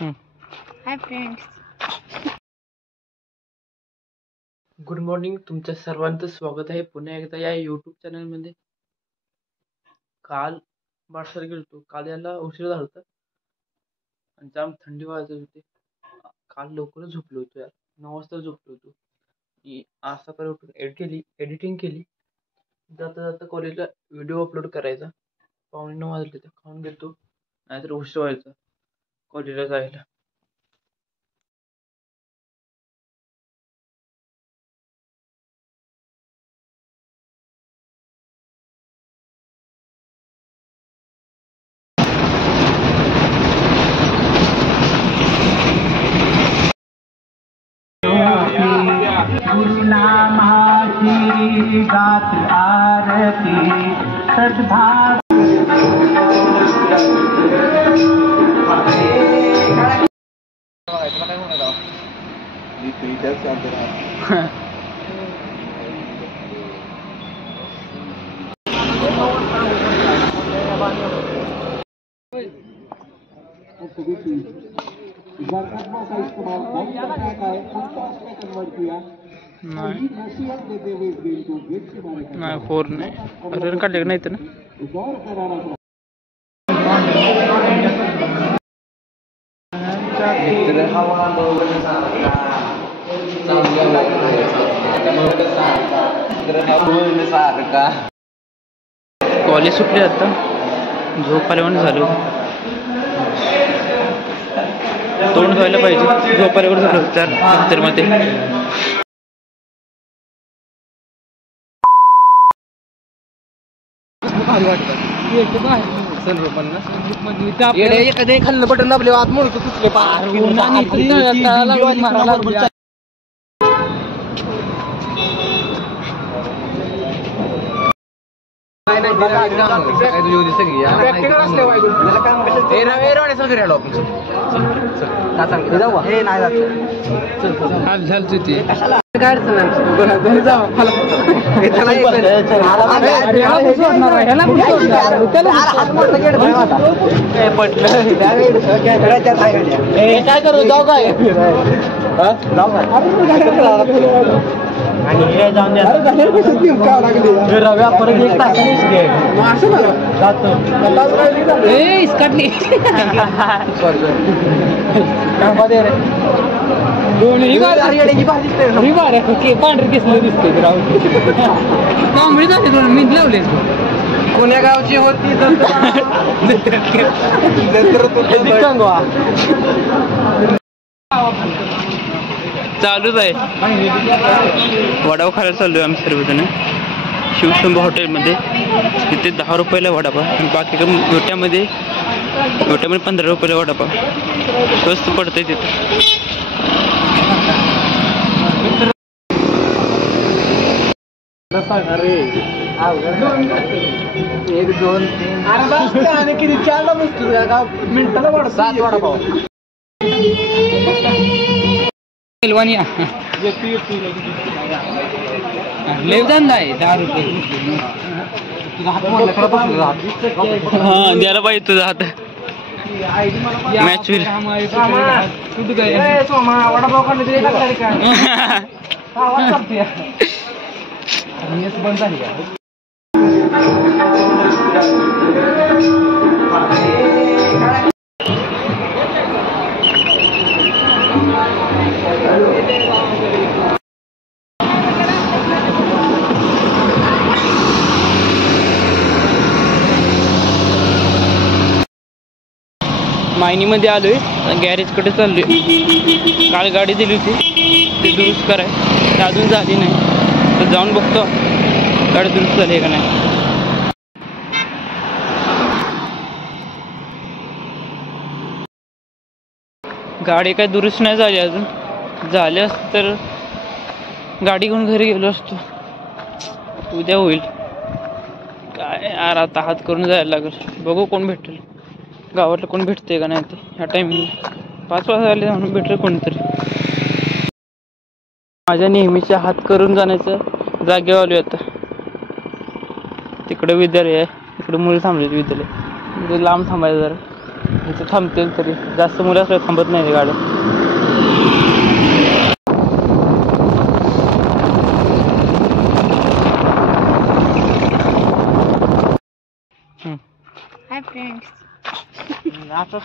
Hi friends, good morning. तुमच्या सर्वांचं स्वागत आहे पुन्हा एकदा या यूट्यूब चॅनलमध्ये. काल बारशाला गेलतो. काल याला उशीर झाला होता आणि जाम थंडी वाजत होती. काल लवकरच झोपलो होतो यार, 9 वाजता झोपलो होतो. आज सकाळी उठून एडिटिंग केली. जाता जाता कॉलेजला व्हिडिओ अपलोड करायचा. 8:45 वाजले तर खाऊन घेतो, नाहीतर उशीर व्हायचा कॉलेजला जायला. गुरुनामाची गात आरती सद्भाव नाही फोर नाही रन काढले नाही तर ना. कॉलेज सुटले आता, झोप आल्यावर झालं. तोंड धुवायला पाहिजे, झोप आल्यावर झालं 4 मध्ये. खाल्लं बटन दाबले आत म्हणतो तुझले काय करू जाऊ काय आणि हे जाऊन द्या परत 1 तास जातो इसकाटली पांढरे केसलं दिसते कांबळी झाली दोन मी लावले. कोण्या गावची होती चालूच आहे. वडापाव खायला चालू आहे आम्ही सर्वजण शिवशंभू हॉटेलमध्ये. तिथे 10 रुपयाला वडापाव आणि बाकी गोट्यामध्ये 15 रुपयाला वडापाव. स्वस्त पडतंय तिथं. 1 2 3 किती 4ला बसतो मिनिटाला वाढ 7 वडापाव. लय धंदा आहे 10 रुपये. हा द्यायला पाहिजे तुझा हात. मॅच होईल. वडापाव खाल्ले बंद झाली का. मायनीमध्ये आलोय, गॅरेजकडे चाललोय. काल गाडी दिली होती ते दुरुस्त कराय, ते अजून झाली नाही. तर जाऊन बघतो गाडी दुरुस्त झाली का नाही. गाडी काय दुरुस्त नाही झाली अजून. झाली असत तर गाडी घेऊन घरी गेलो असतो. उद्या होईल. काय यार आता हात करून जायला लागेल. बघू कोण भेटेल, गावातलं कोण भेटते का नाही. ते ह्या टाइमला 5 वाजता आले म्हणून भेटेल कोणतरी. माझ्या नेहमीच्या हात करून जाण्याचं जागेवर आलो आता. तिकडे विद्यालय आहे, इकडे मुलं थांबलेत विद्यालय. लांब थांबायचं जरा. इथं थांबतील तरी जास्त मुलं असल्यावर थांबत नाही गाड्या. Hi friends. असं